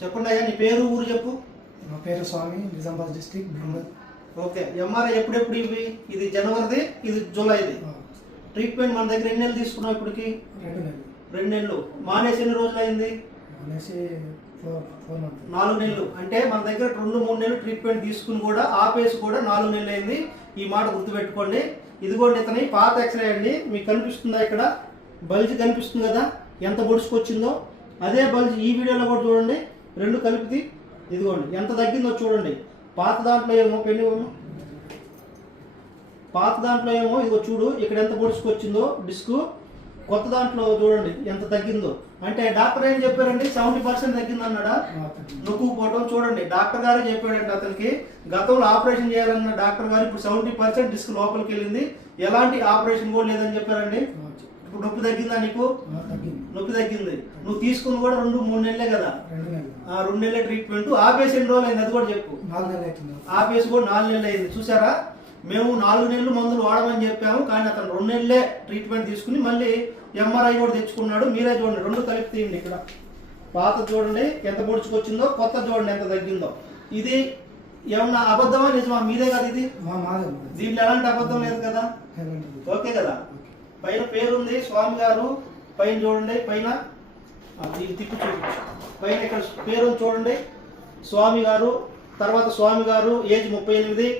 చెప్పండి అయ్యా నీ పేరు ఊరు చెప్పు. నా పేరు Swamy Nizamabad district. Okay MRI ఎప్పుడెప్పుడు ఇవి? ఇది జనవరిది ఇది జూలైది. ట్రీట్మెంట్ మన దగ్గర ఎన్ని నెలలు తీసుకున్నావు ఇప్పటికి? రెండు నెలలు. రెండు నెలలు. మానేసి ఎన్ని రోజులు అయింది? మంత్. నాలుగు నెలలు. అంటే మన దగ్గర రెండు మూడు నెలలు ట్రీట్మెంట్ తీసుకుని కూడా ఆపేసి కూడా నాలుగు నెలలు అయింది. ఈ మాట గుర్తుపెట్టుకోండి. ఇదిగోండి ఇతని పాత ఎక్స్రే అండి. మీకు కనిపిస్తుందా ఇక్కడ? బల్జ్ కనిపిస్తుంది కదా? ఎంత పొడుచుకొచ్చిందో అదే బల్జ్ ఈ వీడియోలో కూడా చూడండి. రెండు కలిపితే ఇదిగోండి ఎంత తగ్గిందో చూడండి. పాత దాంట్లో ఏమో పెళ్ళి పాత దాంట్లో ఏమో ఇదిగో చూడు ఇక్కడ ఎంత పొడుచుకొచ్చిందో డిస్క్. కొత్త దాంట్లో చూడండి ఎంత తగ్గిందో. అంటే డాక్టర్ ఏం చెప్పారండి? సెవెంటీ పర్సెంట్ తగ్గింది అన్నాడా నొక్కుపోవడం చూడండి. డాక్టర్ గారే చెప్పాడంటే అతనికి గతంలో ఆపరేషన్ చేయాలన్న డాక్టర్ గారు ఇప్పుడు సెవెంటీ పర్సెంట్ డిస్క్ లోపలికి వెళ్ళింది. ఎలాంటి ఆపరేషన్ కూడా లేదని చెప్పారండి. ఇప్పుడు నొప్పి తగ్గిందా నీకు? నొప్పి తగ్గింది. నువ్వు తీసుకుంది కూడా రెండు మూడు నెలలే కదా? రెండు నెలలు. ఆ రెండు నెలల ట్రీట్మెంట్ ఆపేసి ఎన్ని రోజులు అయింది అది కూడా చెప్పు. నాలుగు నెలలు అవుతుంది. ఆపేసి కూడా నాలుగు నెలలు అయింది. చూసారా? మేము నాలుగు నెలలు మందులు వాడమని చెప్పాము కానీ అతను రెండు నెలలే ట్రీట్మెంట్ తీసుకుని మళ్ళీ ఎంఆర్ఐ కూడా తెచ్చుకున్నాడు. మీరే చూడండి రెండు కలిపి తీయండి ఇక్కడ. పాత చూడండి ఎంత పొడుచుకొచ్చిందో కొత్త చూడండి ఎంత తగ్గిందో. ఇది ఏమన్నా అబద్ధమా నిజమా? మీదే కదా ఇది? మా మాదే దీంట్లో ఎలాంటి అబద్ధం లేదు కదా? ఓకే కదా? పైన పేరుంది స్వామి గారు పైన చూడండి పైన ఇది తిప్పి చూడండి పైన ఇక్కడ పేరు చూడండి స్వామి గారు తర్వాత స్వామి గారు ఏజ్ ముప్పై ఎనిమిది.